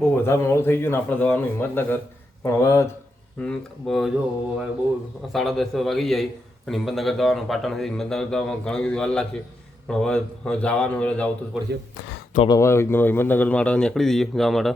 બહુ વધારે મોડું થઈ ગયું ને આપણે જવાનું હિંમતનગર. પણ હવે જો બહુ 10:30 વાગી જાય અને હિંમતનગર જવાનું પાટણથી હિંમતનગર જવામાં ઘણી બધી વાર લાગશે. પણ હવે જવાનું એટલે જવું તો જ પડશે. તો આપણે હવે હિંમતનગર માટે નીકળી દઈએ જવા માટે.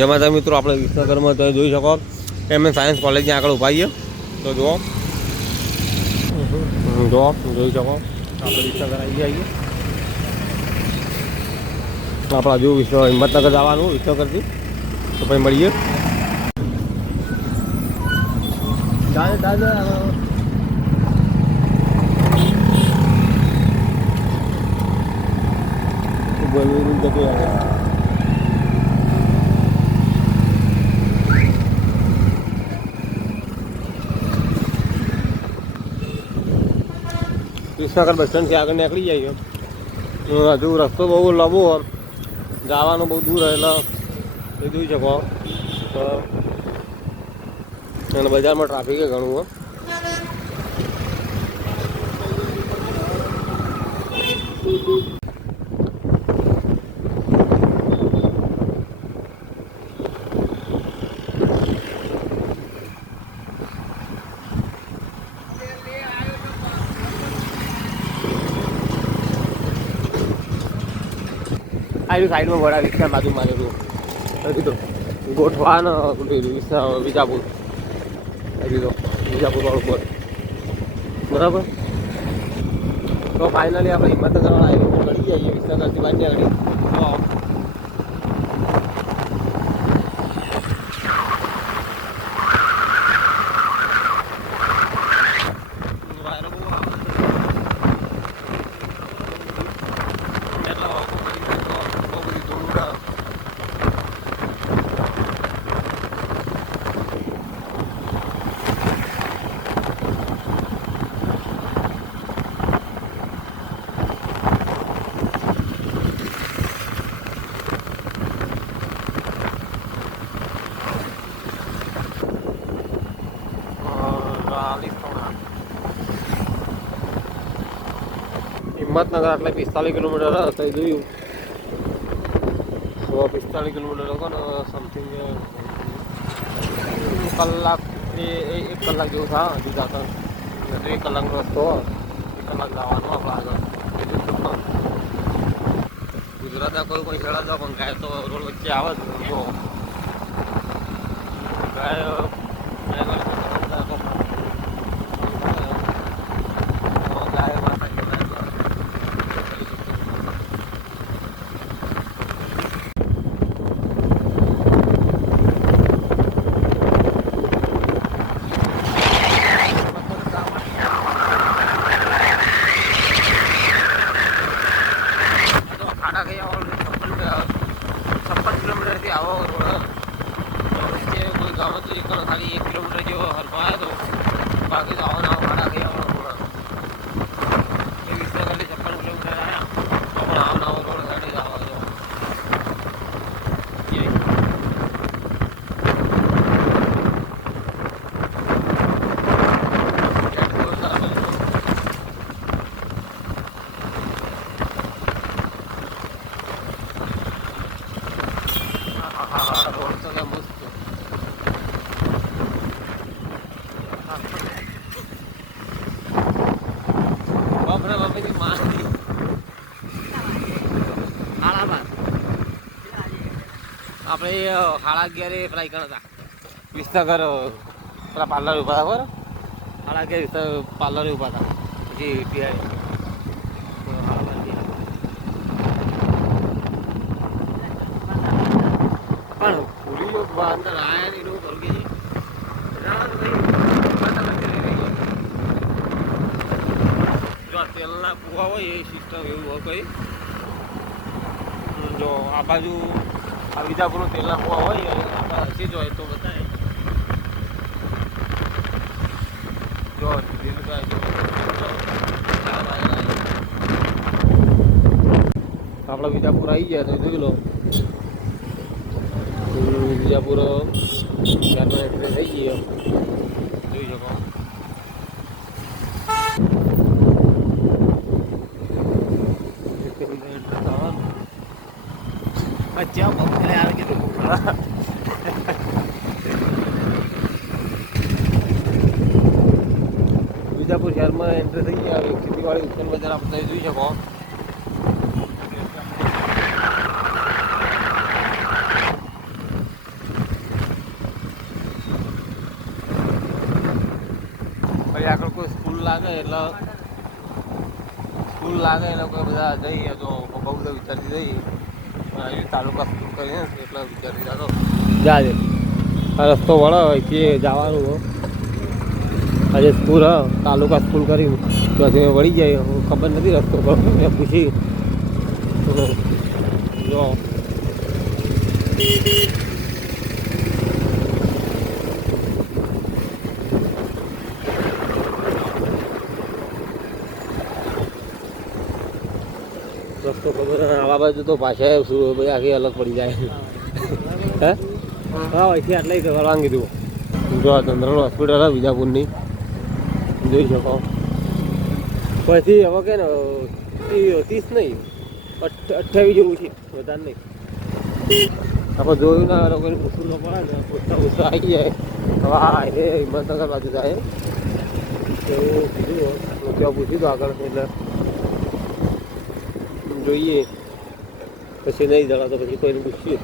જેમાં તમે મિત્રો આપણે વિસનગરમાં તમે જોઈ શકો એમ સાયન્સ કોલેજની આગળ ઊભા છીએ. તો જુઓ જોઈ શકો આપણે વિસનગર આવી જઈએ. આપણે હજુ હિંમતનગર જવાનું વિસનગરથી. તો પછી મળીએ. વિસનગર બસ સ્ટેન્ડથી આગળ નીકળી જઈએ. હજુ રસ્તો બહુ લાંબો જવાનું બહુ દૂર એટલે એ જોઈ શકો. અને બજારમાં ટ્રાફિક ઘણું સાઈડમાં વડા રિક્ષા બાજુ મારેલું કીધું ગોઠવા ને વિજાપુર કીધું વિજાપુર વાળું પર બરાબર. તો ફાઇનલી આપણે હિંમતનગર હાઈવે પર ચડી જઈએ. વિસનગરથી બહાર નીકળી હિંમતનગર એટલે 45 કિલોમીટર હતા જોયું. 45 કિલોમીટર હતો ને સમથિંગ કલાક 1 કલાક જેવું થાય હજુ જતા. 1 કલાકનો રસ્તો 1 કલાક જવાનો આપણે આગળ ગુજરાતના કોઈ ચડાવતા પણ ગાય તો રોડ વચ્ચે આવે જ તો ગાય ખાલી 1 કિલોમીટર જેવો હરવા તો બાકી તો આવવાના ભાડા થઈ આવવાનો એ વિસ્તાર ખાલી 56 કિલોમીટર આવ્યા તો પણ આવવાનો રોડ ગાડી આવવા દો રોડ તો કે મસ્ત બાપરે બાપની માસી આપણે 11:30 પેલા ઈકણ હતા વિસનગર પેલા પાર્લર ઉભા હતા બરાબર 11:30 પાર્લર ઉભા હતા પછી ટીઆઈ પણ પૂરી અંદર આયા ને એનું કરું કે જો તેલના કુવા હોય એ સિસ્ટમ એવું હોય કઈ જો આ બાજુ આ વિજાપુરનું તેલના કુવા હોય આપણે હસી જ હોય તો બતાવે જો આપણે વિજાપુર આવી ગયા તો જોઈ લો વિજાપુર ત્યારબાદ એન્ટ્રી થઈ ગઈ જોઈ શકો अच्छा बंगले आ के विजापुर शहर में एंट्री થઈ ગયા ખેતીવાડી ઉત્પન્ન બજાર આપણે જોઈ શકો પછી આગળ કોઈ સ્કૂલ લાગે એટલે કોઈ બધા જઈએ તો બહુ બધા વિચારતી જઈએ તાલુકા સ્કૂલ કરીને એટલે વિચારી જતો જાજે આ રસ્તો વળો અહીંથી જવાનું આજે સ્કૂલ તાલુકા સ્કૂલ કરી તો વળી જાય ખબર નથી રસ્તો પૂછી જો રસ્તો ખબર આવા બાજુ તો પાછા બધી આખી અલગ પડી જાય હે હા અહીંથી આટલે કરવાનું કીધું જો આ ચંદ્રલ હોસ્પિટલ વિજાપુરની જોઈ શકો પછી હવે કે ને 30 નહીં 28 જેવું છે વધારે નહીં આપણે જોયું ના લોકોને પૂછવું ન પડે ને પૂછતા આવી જાય હવે હા એ હિંમતનગર બાજુ જાય એવું કીધું ત્યાં પૂછી દો આગળ એટલે જોઈએ પછી નહીં જણા તો પછી કોઈને પૂછીએ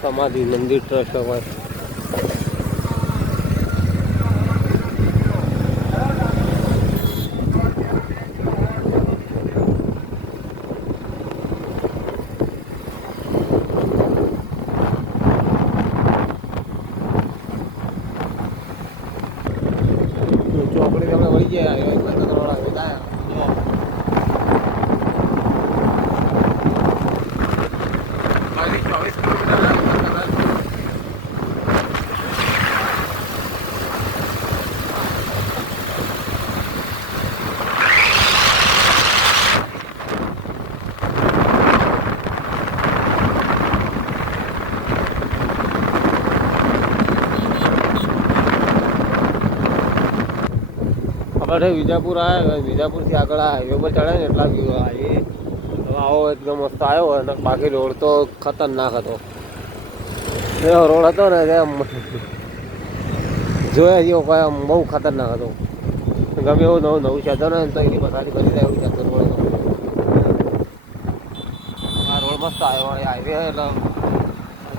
સમાધિ મંદિર ટ્રસ્ટ હોય ચોકડી આપણે વળી ગયા આપણે વિજાપુર આવ્યા વિજાપુરથી આગળ હાઈવે પર ચડે ને એટલા વ્યૂ આવી આવો એકદમ મસ્ત આવ્યો અને બાકી રોડ તો ખતરનાક હતો. એવો રોડ હતો ને કે જોયા જેવો કોઈ આમ બહુ ખતરનાક હતો. ગમે એવું નવું નવું છે ને તો એની પથારી કરી જાય એવું છે રોડ હતો. આ રોડ મસ્ત આવ્યો હાઈવે એટલે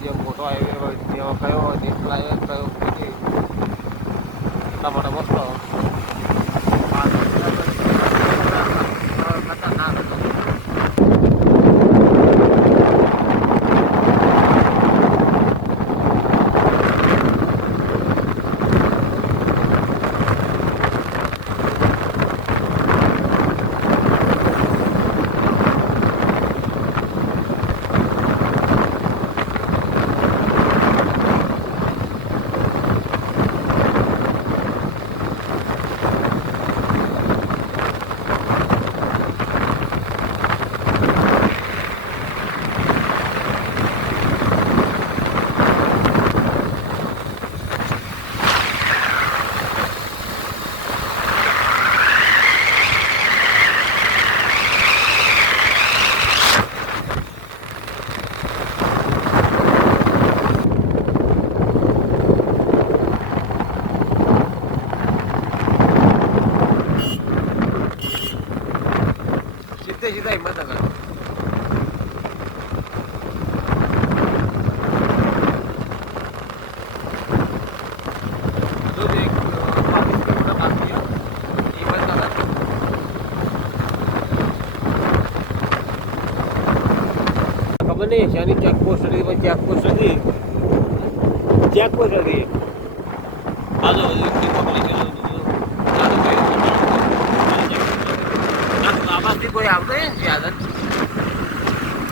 જે મોટો હાઈવે જેવો કયો નેશનલ હાઈવે કયો એટલા માટે મસ્ત ખતરનાક હતો. સીધે સીધા હિંમતનગર. ખબર નહીં શાની ચેકપોસ્ટ હતી પણ ચેકપોસ્ટ હતી. ચેકપોસ્ટ હતી આમાંથી કોઈ આવતો ને યાદ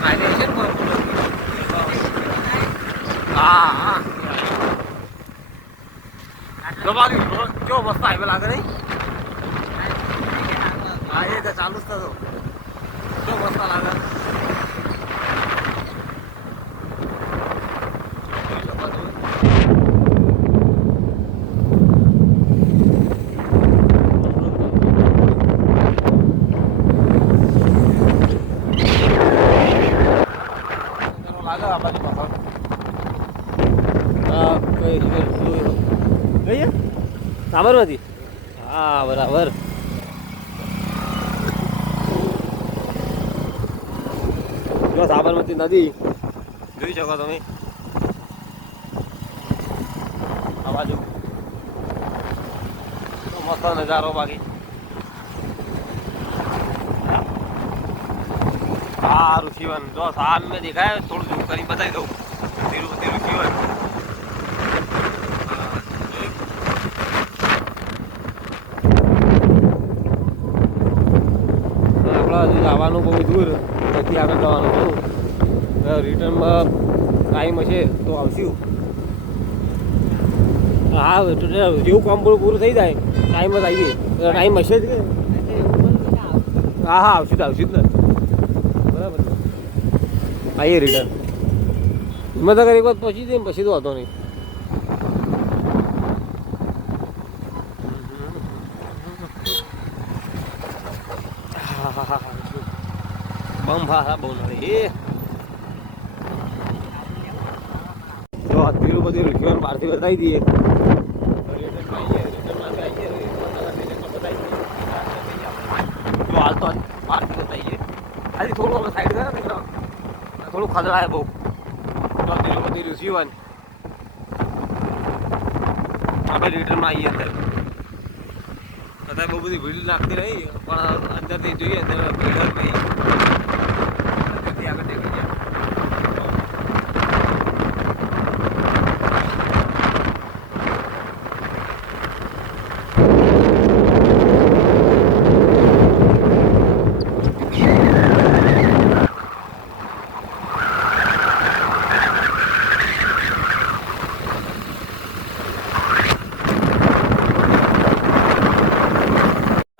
કાયદે હશે ને હા હા કેવો મસ્ત હાઈવે લાગે નહીં. હા એ તો ચાલુ જ થતો કેવો મસ્ત લાગે. સાબરમતી હા બરાબર. જો સાબરમતી નદી જોઈ શકો તમે આ બાજુ મસ્ત નજારો. બાકી સારું શિવન જો સામે દેખાય થોડું ઝૂમ કરી બતાવી દઉં. તિરુપતિનું શિવન આપણા જવાનું બહુ દૂર પછી આગળ જવાનું બહુ રિટર્નમાં ટાઈમ હશે તો આવશું. હા જેવું કામ પૂરું થઈ જાય ટાઈમ જ આવીએ ટાઈમ હશે જ કે હા હા આવશું જ ને બરાબર. આવીએ રિટર્ન હિંમતનગર એક વાર પહોંચી જઈએ પછી તો વાંધો નહીં. હા હા હા બમ ભાષા બહુ નડી એ તો તિરુપતિ ઋષિવન બહારથી બતાવી દઈએ. હાલ તો બહારથી બતાવીએ ખાલી થોડું સાઈડ કરે ને થોડું ખતરાય બહુ. તિરુપતિ ઋષિવન આપણે રિટર્નમાં આવીએ અત્યારે બહુ બધી ભીડ લાગતી રહી પણ અંદરથી જોઈએ તો ભીડ જ નહીં. આગળ નીકળી જાય.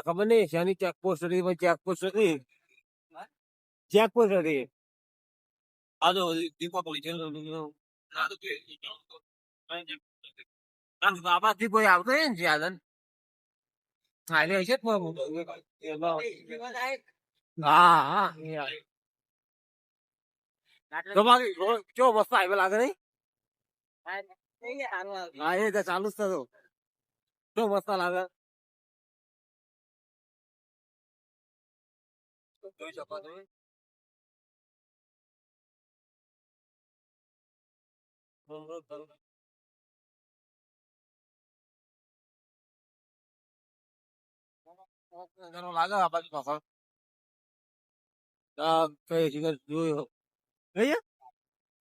ખબર નહીં શાની ચેકપોસ્ટ હતી પણ ચેકપોસ્ટ હતી. ચેકપોસ્ટ હતી આ તો દીપાવલી છે આમાંથી કોઈ આવતો ને જ્યાદન હાઈવે હશે હા હા તો બાકી ચો મસ્ત હાઈવે લાગે નહીં હા એ તો ચાલુ જ થતો તો મસ્ત લાગે જોઈ શકો તમે લાગે આ બાજુ પાછળ કઈ જગ્યાએ જોયું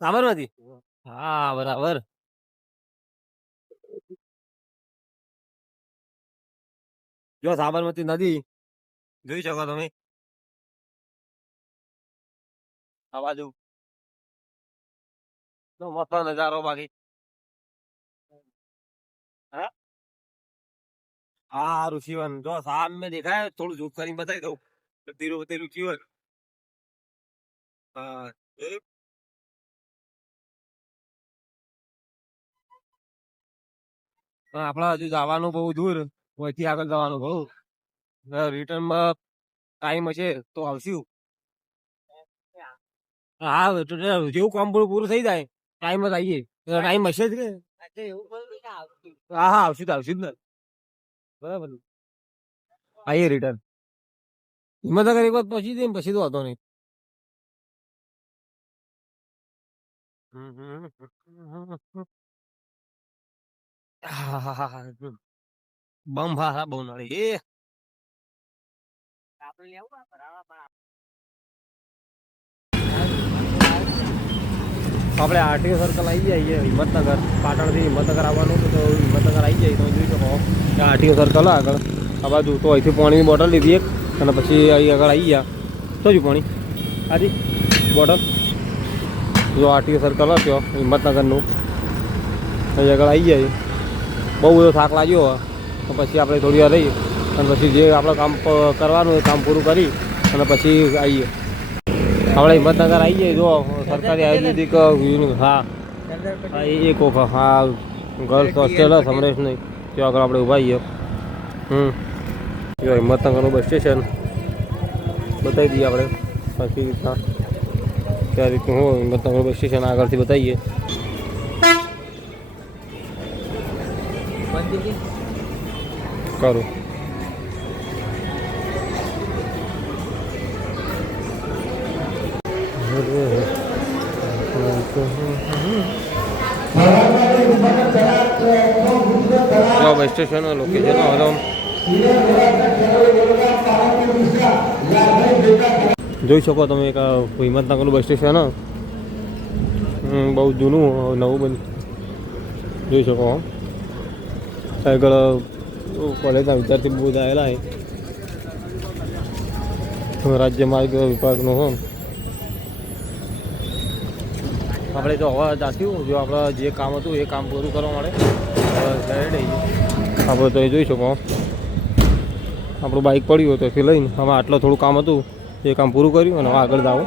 સાબરમતી હા બરાબર જો સાબરમતી નદી જોઈ શકો તમે આ બાજુ તો મસ્ત નજારો બાકી હા હા ઋષિવન જો સામે દેખાય થોડું ઝૂમ કરીને બતાવી દઉં તિરુપતિ ઋષિવન હા આપડા હજુ જવાનું બહુ દૂર અહીંથી આગળ જવાનું બહુ રિટર્નમાં ટાઈમ હશે તો આવશું હા જેવું કામ પૂરું થઈ જાય ટાઈમ જ આવીએ ટાઈમ હશે જ કે હા હા આવશું તો આવશું જ ને બરાબર આવીએ રિટર્ન હિંમતનગર એક વાર પહોંચી જઈએ પછી તો વાંધો નહીં બમ ભાષા બહુ નડી એ આપણે આરટીઓ સર્કલ આવી જઈએ હિંમતનગર પાટણથી હિંમતનગર આવવાનું તો હિંમતનગર આવી જાય તમે જોઈ શકો આરટીઓ સર્કલ આગળ આ બાજુ તો અહીંથી પાણીની બોટલ લીધી એક અને પછી અહીં આગળ આવી ગયા શું છું પાણી આજી બોટલ જો આરટીઓ સર્કલ હશે હિંમતનગરનું અહીં આગળ આવી જાય બહુ બધો થાક લાગ્યો હોય તો પછી આપણે થોડી વાર રહીએ અને પછી જે આપણે કામ કરવાનું એ કામ પૂરું કરી અને પછી આવીએ આપણે હિંમતનગર આવી જઈએ જો સરકારી આયુર્વેદિક હા એ કોક હા ગર્લ્સ હોસ્ટેલ સમરેશ નહીં ત્યાં આગળ આપણે ઊભા આવીએ હિંમતનગરનું બસ સ્ટેશન બતાવી દઈએ આપણે બાકી રીતના ત્યાં રીતનું હોય હિંમતનગર બસ સ્ટેશન આગળથી બતાવીએ કરું બસ સ્ટેશન લોકેશન જોઈ શકો તમે એક હિંમતનગરનું બસ સ્ટેશન બહુ જૂનું નવું બન્યું જોઈ શકો આગળ કોલેજના વિદ્યાર્થી બહુ બધા આવેલા રાજ્ય માર્ગ વિભાગનો હો આપણે તો હવા જાસ્યું જો આપણે જે કામ હતું એ કામ પૂરું કરવા માટે આપણે તો એ જોઈ શકો આપણું બાઇક પડ્યું હતું એથી લઈને હવે આટલું થોડું કામ હતું એ કામ પૂરું કર્યું અને હવે આગળ જાઓ